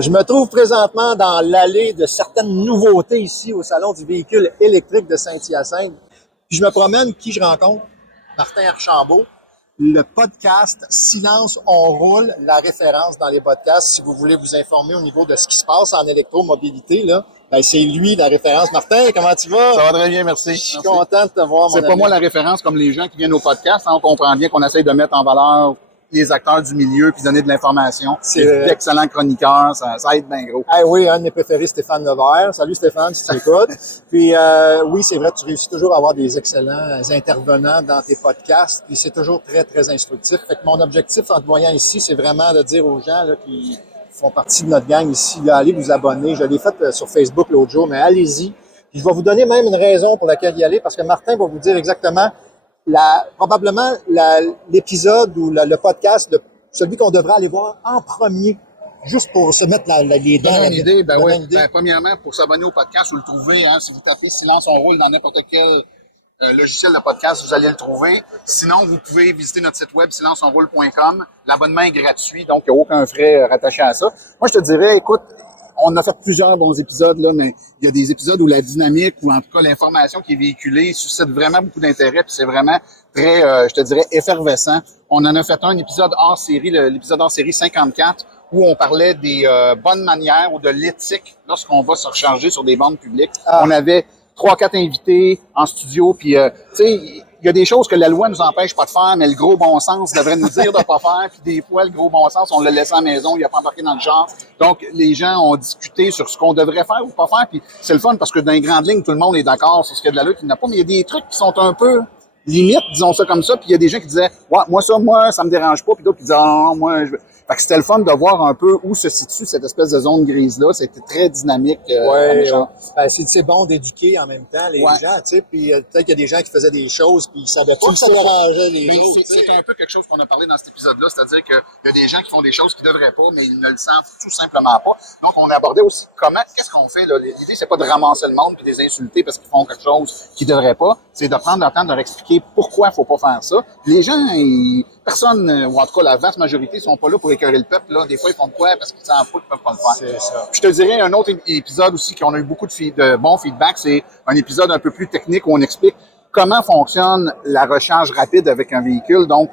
Je me trouve présentement dans l'allée de certaines nouveautés ici au Salon du véhicule électrique de Saint-Hyacinthe. Puis je me promène, qui je rencontre? Martin Archambault. Le podcast Silence, on roule, la référence dans les podcasts. Si vous voulez vous informer au niveau de ce qui se passe en électromobilité, là, ben c'est lui la référence. Martin, comment tu vas? Ça va très bien, merci. Je suis content de te voir, mon C'est ami. pas moi la référence comme les gens qui viennent au podcast. Hein, on comprend bien qu'on essaye de mettre en valeur les acteurs du milieu puis donner de l'information. C'est d'excellents chroniqueurs, ça aide bien gros. Ah oui, un de mes préférés, Stéphane Levert. Salut Stéphane, si tu écoutes. Puis oui, c'est vrai, tu réussis toujours à avoir des excellents intervenants dans tes podcasts. Puis c'est toujours très, très instructif. Fait que mon objectif en te voyant ici, c'est vraiment de dire aux gens là, qui font partie de notre gang ici, là, allez vous abonner. Je l'ai fait sur Facebook l'autre jour, mais allez-y. Puis je vais vous donner même une raison pour laquelle y aller, parce que Martin va vous dire exactement probablement l'épisode ou le podcast, celui qu'on devrait aller voir en premier, juste pour se mettre les dents. Donner une idée, ben oui. Ben, premièrement, pour s'abonner au podcast, vous le trouvez, hein, si vous tapez Silence, on roule dans n'importe quel logiciel de podcast, vous allez le trouver. Sinon, vous pouvez visiter notre site web silenceonroule.com. L'abonnement est gratuit, donc il n'y a aucun frais rattaché à ça. Moi, je te dirais, écoute, on a fait plusieurs bons épisodes, là, mais il y a des épisodes où la dynamique ou en tout cas l'information qui est véhiculée suscite vraiment beaucoup d'intérêt, puis c'est vraiment très, je te dirais, effervescent. On en a fait un épisode hors série, l'épisode hors série 54, où on parlait des bonnes manières ou de l'éthique lorsqu'on va se recharger sur des bandes publiques. On avait 3-4 invités en studio, puis tu sais, il y a des choses que la loi nous empêche pas de faire, mais le gros bon sens devrait nous dire de pas faire. Puis des fois, le gros bon sens, on l'a laissé à la maison, il n'a pas embarqué dans le genre. Donc, les gens ont discuté sur ce qu'on devrait faire ou pas faire. Puis c'est le fun parce que dans les grandes lignes, tout le monde est d'accord sur ce qu'il y a de la lutte, il n'y en a pas. Mais il y a des trucs qui sont un peu limites, disons ça comme ça. Puis il y a des gens qui disaient, ouais, moi, ça me dérange pas. Puis d'autres qui disaient, ah, non, moi, je veux. Fait que c'était le fun de voir un peu où se situe cette espèce de zone grise-là. C'était très dynamique. Ben, c'est bon d'éduquer en même temps les gens, tu sais. Puis peut-être qu'il y a des gens qui faisaient des choses puis ils savaient pas que ça dérangeait les autres. C'est un peu quelque chose qu'on a parlé dans cet épisode-là, c'est-à-dire qu'il y a des gens qui font des choses qu'ils devraient pas, mais ils ne le sentent tout simplement pas. Donc, on a abordé aussi qu'est-ce qu'on fait, là. L'idée, c'est pas de ramasser le monde puis de les insulter parce qu'ils font quelque chose qu'ils devraient pas. C'est de prendre le temps de leur expliquer pourquoi il faut pas faire ça. Les gens, personne, ou en tout cas la vaste majorité, sont pas là pour écœurer le peuple, là. Des fois, ils font quoi parce qu'ils s'en foutent, ils peuvent pas le faire. C'est ça. Je te dirais un autre épisode aussi qu'on a eu beaucoup de bons feedbacks, c'est un épisode un peu plus technique où on explique comment fonctionne la recharge rapide avec un véhicule. Donc,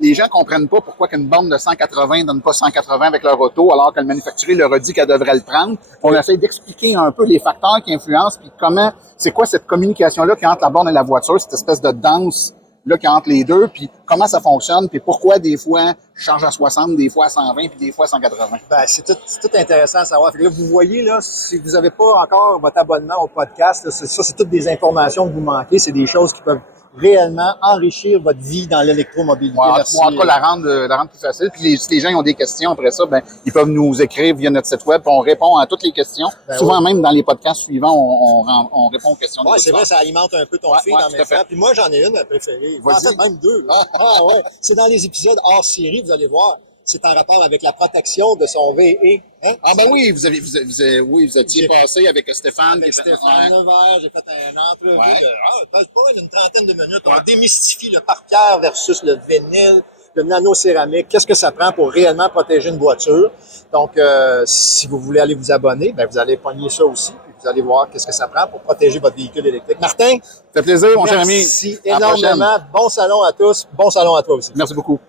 les gens comprennent pas pourquoi qu'une borne de 180 donne pas 180 avec leur auto, alors que le manufacturier leur a dit qu'elle devrait le prendre. On essaie d'expliquer un peu les facteurs qui influencent, puis comment, c'est quoi cette communication-là qui est entre la borne et la voiture, cette espèce de danse là qui est entre les deux, puis comment ça fonctionne, puis pourquoi des fois je change à 60, des fois à 120, puis des fois à 180. Ben, c'est tout intéressant à savoir. Fait que là, vous voyez, là, si vous n'avez pas encore votre abonnement au podcast, là, c'est toutes des informations que vous manquez. C'est des choses qui peuvent réellement enrichir votre vie dans l'électromobilité. Ouais, ou en tout cas, la rendre plus facile. Puis si les gens ont des questions après ça, ben ils peuvent nous écrire via notre site web. On répond à toutes les questions. Ben souvent, même dans les podcasts suivants, on répond aux questions. Oui, c'est vrai, ça alimente un peu ton feed en même temps. Puis moi, j'en ai une préférée. En fait, même deux. Là. Ah ouais. C'est dans les épisodes hors série, vous allez voir. C'est en rapport avec la protection de son VE. Hein? Ah ben oui, vous étiez passé avec Stéphane. Avec Stéphane Levert, j'ai fait une entrevue de pas une trentaine de minutes. On démystifie le parquet versus le vinyle, le nano-céramique. Qu'est-ce que ça prend pour réellement protéger une voiture? Donc, si vous voulez aller vous abonner, ben vous allez pogner ça aussi. Puis vous allez voir qu'est-ce que ça prend pour protéger votre véhicule électrique. Martin, ça fait plaisir, mon cher ami. Merci énormément. Bon salon à tous. Bon salon à toi aussi. Merci beaucoup.